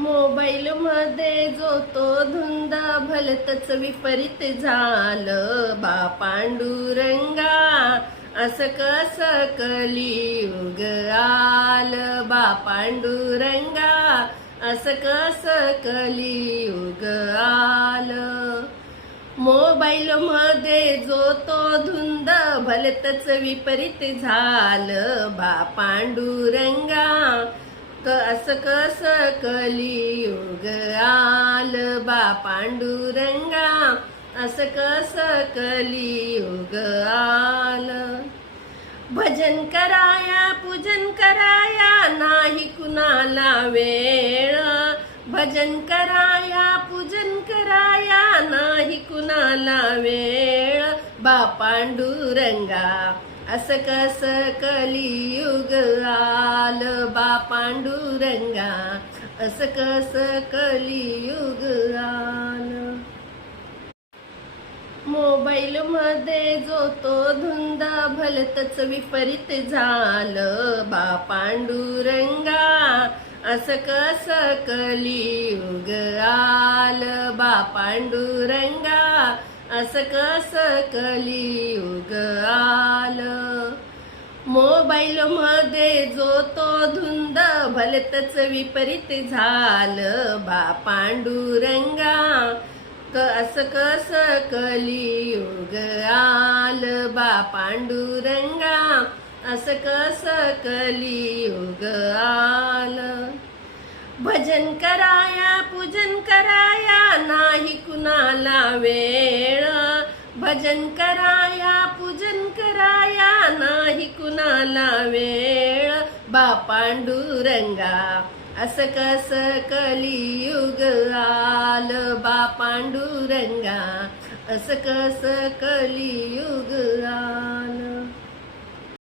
Mobile मध्ये जो तो धुंदा भलतच विपरीत झालं. बा पांडुरंगा असं कस कलियुग आलं. बा पांडुरंगा असं कस कलियुग आलं. मोबाईल मध्ये जो तो धुंद भलतच विपरीत झालं. बा पांडुरंगा कस असं कस कलियुग आल बा पांडुरंगा असं कस कलियुग आल. भजन कराया पूजन कराया नाही कुणाला वेळ. भजन कराया पूजन कराया नाही कुणाला वेळ. बा पांडुरंगा असं कस कलियुग आल बा पांडुरंगा असं कस कलियुग आल मोबाईल मध्ये जो तो धुंदा भलतच विपरीत झालं. बा पांडुरंगा असं कस कलियुग आल बा पांडुरंगा असं कस कलियुग आलं? मोबाईल मध्ये जो तो धुंद भलतच विपरीत झालं बा पांडुरंगा. क असं कस कलियुग आलं बा पांडुरंगा? असं कस कलियुग आलं? भजन कराया पूजन कराया नाही कुणाला वेळ. भजन कराया पूजन कराया नाही कुणाला वेळ. बा पांडुरंगा असं कस कलियुग आल. बा पांडुरंगा असं कस कलियुग